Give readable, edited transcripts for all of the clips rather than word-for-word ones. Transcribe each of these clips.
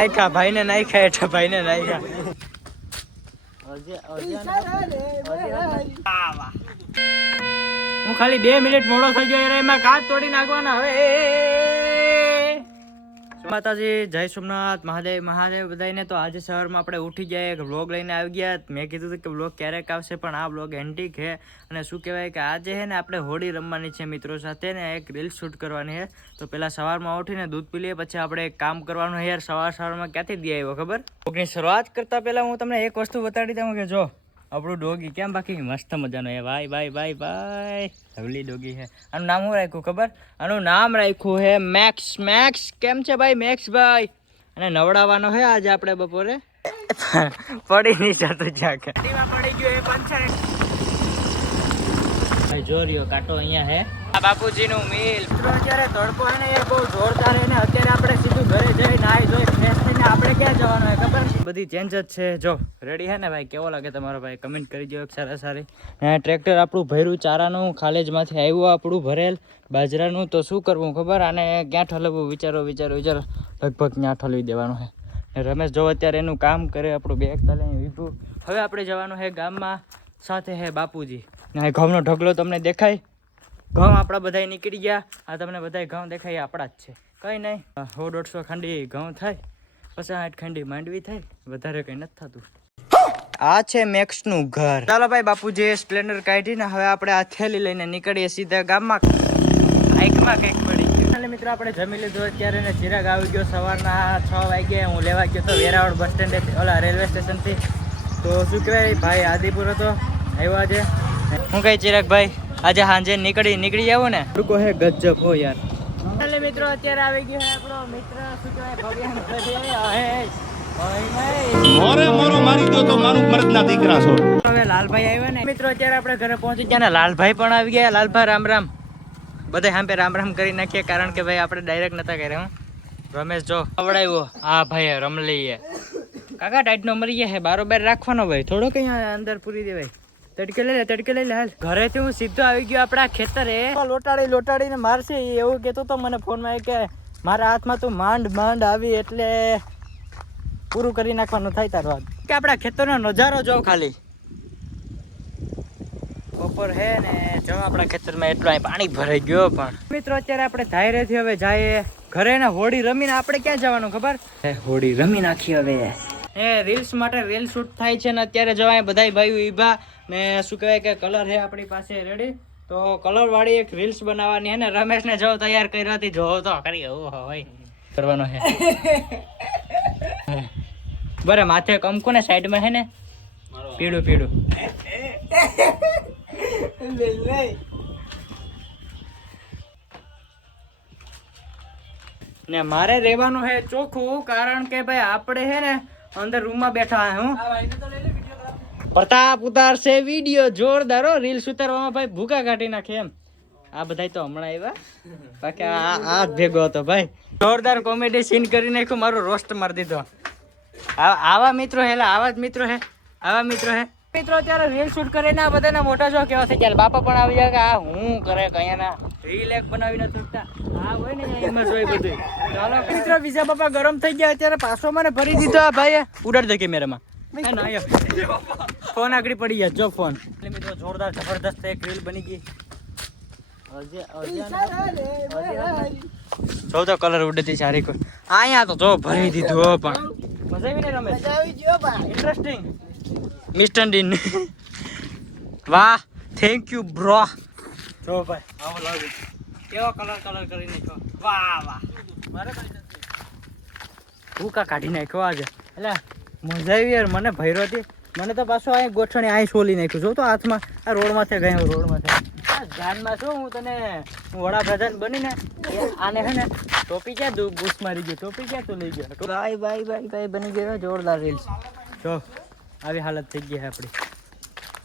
નાખ્યા ભાઈ ને નાખ્યા એટલે ભાઈ ને નાખ્યા હું ખાલી 2 મિનિટ મોડો થઈ ગયો એમાં કાચ તોડી નાખવાના હવે માતાજી જય સોમનાથ મહાદેવ મહાદેવ બધાને તો આજે સવારમાં આપણે ઉઠી ગયા એક વ્લોગ લઈને આવી ગયા મેં કીધું હતું કે વ્લોગ ક્યારેક આવશે પણ આ વ્લોગ એન્ટિક છે અને શું કહેવાય કે આજે છે ને આપણે હોળી રમવાની છે મિત્રો સાથે ને એક રીલ શૂટ કરવાની છે તો પહેલાં સવારમાં ઉઠીને દૂધ પી લઈએ પછી આપણે એક કામ કરવાનું યાર સવારમાં ક્યાંથી દઈ આવ્યો ખબર વ્લોગની શરૂઆત કરતાં પહેલાં હું તમને એક વસ્તુ બતાડી દઉં કે જો આપણું ડોગી કેમ બાકી મસ્ત મજાનો હે ભાઈ ભાઈ ભાઈ ભાઈ લવલી ડોગી છે આનું નામ શું રાખ્યું ખબર આનું નામ રાખ્યું હે મેક્સ મેક્સ કેમ છે ભાઈ મેક્સ ભાઈ અને નવડાવવાનો હે આજે આપણે બપોરે પડી નહીં જતો જ્યાં પડી ગયો એ પંચાયત ભાઈ જોરિયો કાંટો અહીંયા હે આ બાપુજીનું મિલ અત્યારે તડકો હે ને એ બહુ જોરદાર હે ને અત્યારે આપણે સીધું ઘરે જઈ નાહી ધોઈ ફ્રેશ થઈને આપણે ક્યાં જવાનું હે ખબર બધી ચેન્જ જ છે જો રેડી હે ને ભાઈ કેવો લાગે તમારો ભાઈ કમેન્ટ કરી દો એક સારા સારી ટ્રેક્ટર આપણું ભર્યું ચારાનું ખાલેજમાંથી આવ્યું આપણું ભરેલ બાજરાનું તો શું કરવું ખબર આને ક્યાં ઠલવવું વિચારો લગભગ ત્યાં ઠલવી દેવાનું છે રમેશ જો અત્યારે એનું કામ કરે આપણું બેગ તાલે વીભું હવે આપણે જવાનું છે ગામમાં સાથે હે બાપુજી ને ઘઉંનો ઢગલો તમને દેખાય ઘઉં આપણા બધા નીકળી ગયા આ તમને બધા ઘઉં દેખાય આપણા જ છે કંઈ નહીં 100-150 ખાંડી ઘઉં થાય 50-60 ખાંડી માંડવી થાય વધારે કંઈ નથી થતું આ છે મેક્સનું ઘર ચાલો ભાઈ બાપુજી સ્પ્લેન્ડર કાઢીને હવે આપણે આ થેલી લઈને નીકળીએ સીધા ગામમાં બાઇકમાં કંઈક પડી ગયું એટલે મિત્રો આપણે જમી લીધું અત્યારે ને ચિરાગ આવી ગયો સવારના 6 વાગે હું લેવા ગયો તો વેરાવળ બસ સ્ટેન્ડે ઓલા રેલવે સ્ટેશનથી તો શું કહેવાય ભાઈ આદિપુર હતો આવ્યો આજે હું કઈ ચિરાગ ભાઈ આજે સાંજે નીકળી જાવ ને રૂકો હે ગજબ હો યાર એટલે મિત્રો અત્યારે આવી ગયો હે આપણો મિત્ર શું કહેવાય મોરો મારી દો તો મારું મર્દના દીકરા છો હવે લાલભાઈ આવ્યા ને મિત્રો અત્યારે આપણે ઘરે પહોંચી ગયા ને લાલભાઈ પણ આવી ગયા લાલભાઈ રામ રામ બધા સામે રામ રામ કરી નાખીએ કારણ કે ભાઈ આપણે ડાયરેક્ટ નતા કર્યા રમેશ જો આવડાવ્યો હા ભાઈ રમ લઈએ કાકા ટાઈટ નો મરી ગયા હે બારોબાર રાખવાનો ભાઈ થોડો કઈ અંદર પૂરી દેવાય તડકે લઈ લે હાલ ઘરેથી હું સીધો આવી ગયો આપણા ખેતરે લોટાડીને મારશે એવું કહેતો તો મને ફોનમાં કે મારા હાથમાં તું માંડ આવી એટલે પૂરું કરી નાખવાનું થાય તારો કે આપણા ખેતરનો નજારો જો ખાલી બપોર હે ને જો આપણા ખેતરમાં એટલો પાણી ભરાઈ ગયો પણ મિત્રો અત્યારે આપણે ધાયરેથી હવે જઈએ ઘરે ને હોળી રમીને આપણે ક્યાં જવાનું ખબર હોળી રમી નાખી હવે રીલ્સ માટે રીલ શૂટ થાય છે ને અત્યારે જવાય બધા ભાઈઓ ઈભા ને શું કહેવાય કે કલર છે આપણી પાસે રેડી તો કલર વાળી એક રીલ્સ બનાવવાની હે ને રમેશ ને જો તૈયાર કરી હતી જો તો કરી હોય કરવાનો છે બરે માથે કંકુ ને સાઈડમાં હે ને પીળું ને મારે રહેવાનું છે ચોખ્ખું કારણ કે ભાઈ આપણે હે ને અંદર રૂમમાં બેઠા હું પ્રતાપ ઉતારશે વિડીયો જોરદાર રીલ્સ ઉતારવામાં ભાઈ ભૂકા કાઢી નાખે એમ આ બધા તો હમણાં આવ્યા બાકી આ ભેગો હતો ભાઈ જોરદાર કોમેડી સીન કરી નાખ્યું મારો રોસ્ટ મારી દીધો આવા મિત્રો હે મિત્રો અત્યારે રીલ શૂટ કરીને આ બધાના મોટા જો કેવા થઈ ગયા બાપા પણ આવી જાય કે આ હું કરે કયાના રીલ એક બનાવી નથી શકતા આ હોય ને એમ જ હોય બધું ચાલો મિત્રો બીજા બાપા ગરમ થઈ ગયા અત્યારે પાછો મને ભરી દીધો આ ભાઈએ ઉડાડ દે કેમેરામાં ફોન આગળ પડી ગયા જો ફોન એટલે મિત્રો જોરદાર જબરદસ્ત એક રીલ બની ગઈ જો તો કલર ઉડતી સારી કોઈ અહીંયા તો જો ભરી દીધું પણ મજા આવી ને રમેશ ઇન્ટરેસ્ટિંગ મિસ્ટર ડીન વાહ થેન્ક યુ બ્રો જો ભાઈ આવો લાવી કેવો કલર કરી નાખ્યો વાહ મારે ભૂકા કાઢી નાખ્યો આજે એટલે મજા આવી યાર મને ભયરો હતી મને તો પાછો અહીં ગોઠણી અહીં સોલી નાખ્યું જો તો હાથમાં આ રોડમાંથી ગયો રોડમાંથી ધ્યાનમાં છું હું વડાપ્રધાન બનીને આને હે ને ટોપી ક્યાં ઘૂસ મારી ગયો ટોપી ક્યાં તું લઈ ગયો ભાઈ બની ગયો જોરદાર રીલ્સ જો આવી હાલત થઈ ગઈ છે આપણી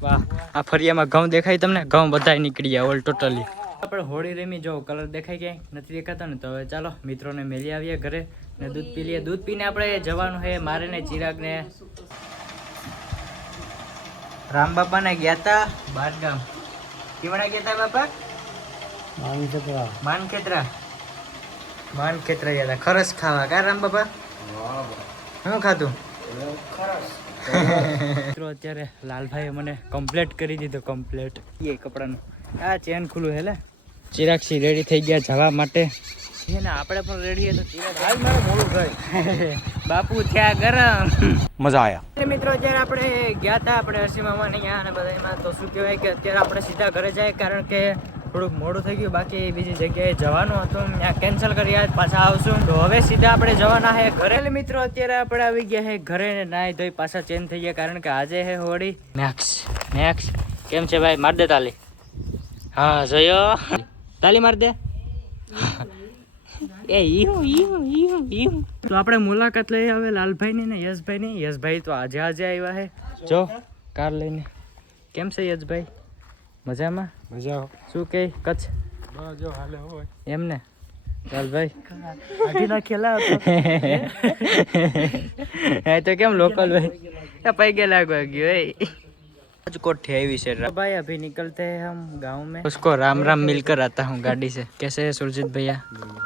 વાહ આ ફરિયામાં ઘઉં દેખાય તમને ઘઉં બધા નીકળી ગયા ઓલ ટોટલી આપણે હોળી રમી જો કલર દેખાય ક્યાંય નથી દેખાતો ને તો હવે ચાલો મિત્રોને મેલી આવીએ ઘરે ને દૂધ પી લઈએ દૂધ પીને આપણે જવાનું છે મારે ને ચિરાગને રામ બાપાને ગયા હતા બારગામ કેવડા ગયા હતા બાપા માનખેત્રા ગયા હતા ખરસ ખાવા કા રામ બાપા શું ખાધું? મિત્રો અત્યારે લાલભાઈએ મને કમ્પ્લીટ કરી દીધું. કમ્પ્લીટ એ કપડાનું આ ચેન ખુલ્લું હેલે. ચિરાક્ષી રેડી થઈ ગયા જવા માટે. એને આપણે પણ રેડી તો ચિરાગ હાલ મારે મોડું ગઈ. બાપુ થયા ગરમ. મજા આયા. મિત્રો અત્યારે આપણે ગયા હતા આપણે હસી મામા ને ત્યાં અને બધામાં. તો શું કહેવાય કે અત્યારે આપણે સીધા ઘરે જાય કારણ કે થોડુંક મોડું થઈ ગયું. બાકી બીજી જગ્યાએ જવાનું હતું ત્યાં કેન્સલ કરી પાછા આવશું. તો હવે સીધા આપણે જવાના છે ઘરે. મિત્રો અત્યારે આપણે આવી ગયા છે ઘરે ને નાઈ ધોઈ પાછા ચેન્જ થઈ ગયા કારણ કે આજે છે હોળી. મેક્સ કેમ છે ભાઈ? માર દે તાલી. હા જોયો તાલી માર દે. એ તો આપણે મુલાકાત લઈ આવે લાલભાઈ ની ને યશભાઈ ની. યશભાઈ તો આજે આવ્યા છે જો કાર લઈને. કેમ છે યશભાઈ? મજામાં? મજા શું કે કચ્છ જો હાલે હોય એમને લાલભાઈ આજીના ખેલા હતો તો કેમ લોકલ ભાઈ पैगे लागो गयो राजकोट थे आई से भाई अभी निकलते हैं हम गांव में. उसको राम राम मिलकर आता हूँ गाड़ी से. कैसे है सुरजीत भैया?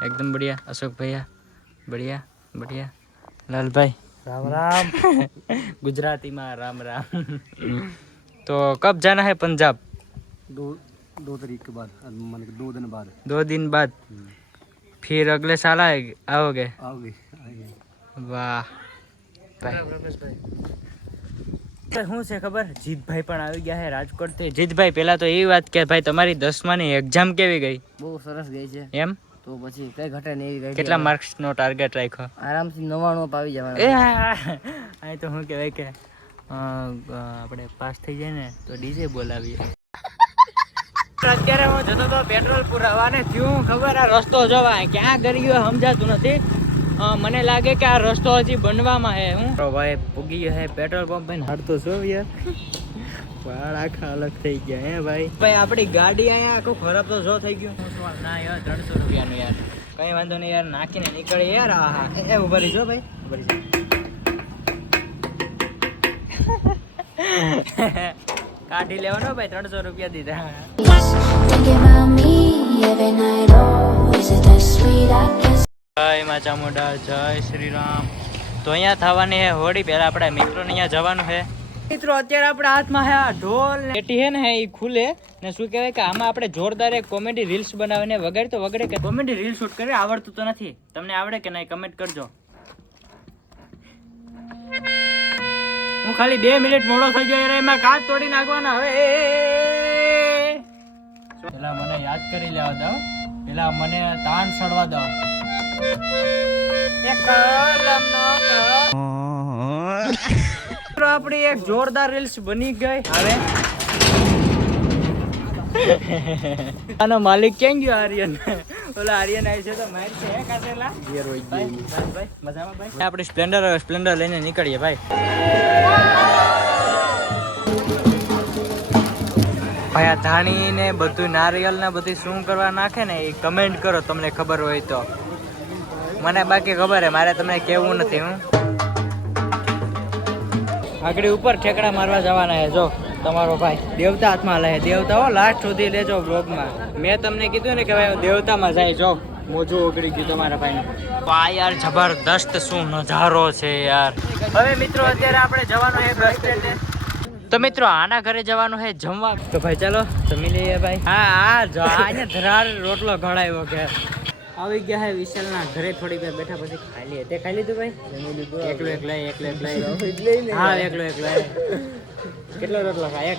एकदम बढ़िया. अशोक भैया बढ़िया बढ़िया. लाल भाई राम राम. गुजराती में राम राम. तो कब जाना है पंजाब? 2 तारीख के बाद मान के 2 दिन बाद. 2 दिन बाद फिर अगले साल आओगे? आओगे. વાહ શું છે ખબર? જીતભાઈ પણ આવી ગયા છે રાજકોટ થી. જીતભાઈ પેલા તો એવી વાત કે ભાઈ તમારી 10માની એક્ઝામ કેવી ગઈ? બહુ સરસ ગઈ છે. એમ? તો પછી કઈ ઘટે નહીં એવી ગઈ. કેટલા માર્ક્સ નો ટાર્ગેટ રાખ્યો? આરામથી 99 આવી જવાના. એ અહીં તો શું કહેવાય કે આપણે પાસ થઈ જાય ને તો ડીજે બોલાવીએ. અત્યારે હું જતો તો પેટ્રોલ પુરાવા ને થયું ખબર આ રસ્તો જોવા ક્યાં ગયો સમજાતું નથી. મને લાગે કે આ રસ્તો હજી બનવામાં છે. હું ભાઈ પૂગી ગયો હે પેટ્રોલ પંપ ભાઈ. હાડતો છો યાર વાળ આખા અલગ થઈ ગયા હે ભાઈ. ભાઈ આપણી ગાડી અહીંયા આખું ખરાબ તો જો થઈ ગયું. ના યાર 300 રૂપિયાનું યાર કઈ વાંધો નહીં યાર નાખીને નીકળે યાર. હા એ ઉભા રહીજો ભાઈ ઉભા રહીજો. કાઢી લેવાનો ભાઈ 300 રૂપિયા દીધા. જય મા ચામુંડા જય શ્રી રામ. તો અહીંયા થવાની હે હોળી. પહેલા આપણા મિત્રોને અહીંયા જવાનું છે. મિત્રો અત્યારે આપણા હાથમાં હે આ ઢોલ ને પેટી હે ને એ ખુલે ને શું કહેવાય કે આમાં આપણે જોરદાર એક કોમેડી રીલ્સ બનાવીને વગાડી તો વગડે કે કોમેડી રીલ શૂટ કરી. આવડતું તો નથી. તમને આવડે કે નહીં કમેન્ટ કરજો. હું ખાલી 2 મિનિટ મોડો થઈ ગયો યાર. એમાં કાચ તોડી નાખવાના. હવે પેલા મને યાદ કરી લેવા દો. પેલા મને તાણ સડવા દો. આપણી એક જોરદાર રીલ્સ બની ગઈ. હવે આનો માલિક ક્યાં ગયો? આર્યન. ઓલા આર્યન આવી છે તો માર છે કાસેલા ભાઈ. મજામાં ભાઈ? આપણે સ્પ્લેન્ડર લઈને નીકળીએ ભાઈ. ભાઈ આ ધાણી ને બધું નારિયેલ ને બધું શું કરવા નાખે ને એ કમેન્ટ કરો તમને ખબર હોય તો. મને બાકી ખબર હે મારે તમને કેવું નથી. હું આગળ ઉપર ઠેકડા મારવા જવાના હે. જો તમારો ભાઈ દેવતા હાથમાં લે. દેવતા હો લાસ્ટ સુધી લેજો બ્લોગમાં. મેં તમને કીધું ને કે ભાઈ દેવતામાં જાય. જો મોજું ઓગળી ગયું તમારા ભાઈને. આ યાર જબરદસ્ત શું નજારો છે યાર. હવે મિત્રો અત્યારે આપણે જવાનું છે બસ સ્ટેન્ડે. તો મિત્રો આના ઘરે જવાનું છે જમવા. તો ભાઈ ચાલો જમી લઈએ ભાઈ. હા અહીંયા ધરાર રોટલો ઘડાયો કે આવી ગયા હે વિશાલના ઘરે. થોડી વાર બેઠા પછી ખાઈ લઈએ. તે ખાઈ લીધું ભાઈ? એકલો હા એકલો કેટલો રોટલો ખાય?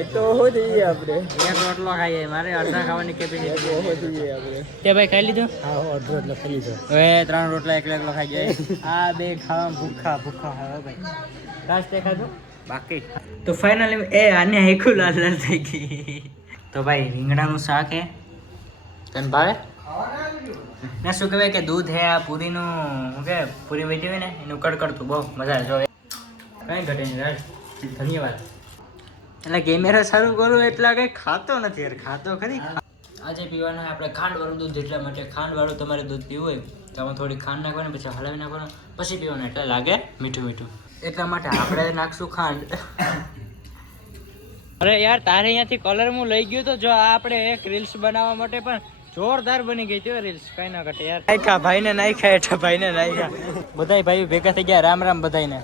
એક તો જોઈએ આપણે. એક રોટલો ખાઈએ. મારે અડધા ખાવાની કેપેસિટી આપણે. તે ભાઈ ખાઈ લીધું? હા અડધો રોટલો ખાઈ લીધો. હવે 3 રોટલા એકલો ખાઈ જાય. આ 2 ખાવા ભૂખા હા ભાઈ. કાશ તે ખાધું બાકી. તો ફાઇનલી એ આને એકું લાલ થઈ ગઈ. તો ભાઈ રીંગણાનું શાક હે. તને ભાવે? ને શું કહેવાય કે દૂધ હે આ પૂરીનું. શું કે પૂરી વેચી હોય ને એનું કડકડતું બહુ મજા આવે. જો કઈ ઘટે નહીં રાજ. ધન્યવાદ. એટલે કેમેરા સારું કરું એટલા કઈ ખાતો નથી યાર. ખાતો ખરી. આજે પીવાના આપણે ખાંડવાળું દૂધ. એટલા માટે ખાંડવાળું તમારે દૂધ પીવું હોય તો આમાં થોડી ખાંડ નાખવાની પછી હલાવી નાખવાનું પછી પીવાનું એટલે લાગે મીઠું મીઠું. એટલા માટે આપણે નાખશું ખાંડ. અરે યાર તારે અહીંયાથી કલર હું લઈ ગયો તો જો આ આપણે એક રીલ્સ બનાવવા માટે પણ જોરદાર બની ગઈ હતી રીલ્સ, કઈ ના ઘટે યાર. નાખ્યા ભાઈને નાખ્યા, એઠા ભાઈને નાખ્યા, બધાય ભાઈઓ ભેગા થઈ ગયા. રામ રામ બધાયને.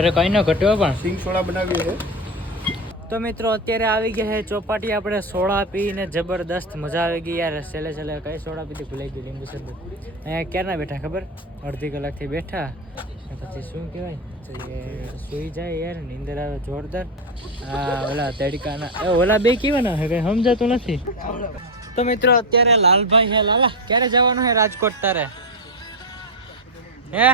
અરે કઈ ન ઘટ્યો પણ સિંગ સોડા બનાવીએ છે. તો મિત્રો અત્યારે આવી ગયા છે ચોપાટી. આપણે સોડા પીને જબરદસ્ત મજા આવી ગઈ યાર. છેલ્લે કઈ સોડા પીધી ભૂલાઈ ગયું, લીંબુ શરબત. અહીંયા ક્યારના બેઠા ખબર, અડધી કલાકથી બેઠા. પછી શું કહેવાય, સુઈ જાય યાર, નીંદર આવે જોરદાર. હા ઓલા તડકાના ઓલા બે કેવાના હે કઈ સમજાતું નથી. તો મિત્રો અત્યારે લાલભાઈ હે. લાલા ક્યારે જવાનું હે રાજકોટ તારે? હે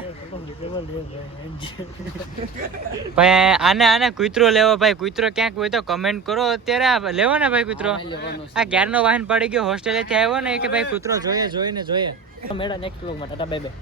ભાઈ આને કૂતરો લેવો ભાઈ. કૂતરો ક્યાંક હોય તો કમેન્ટ કરો. અત્યારે લેવો ને ભાઈ કૂતરો. આ ક્યારનો વાહન પડી ગયો, હોસ્ટેલેથી આવ્યો ને કે ભાઈ કૂતરો જોઈએ. મેળા નેક્સ્ટ વ્લોગમાં ટાટા બાય બાય.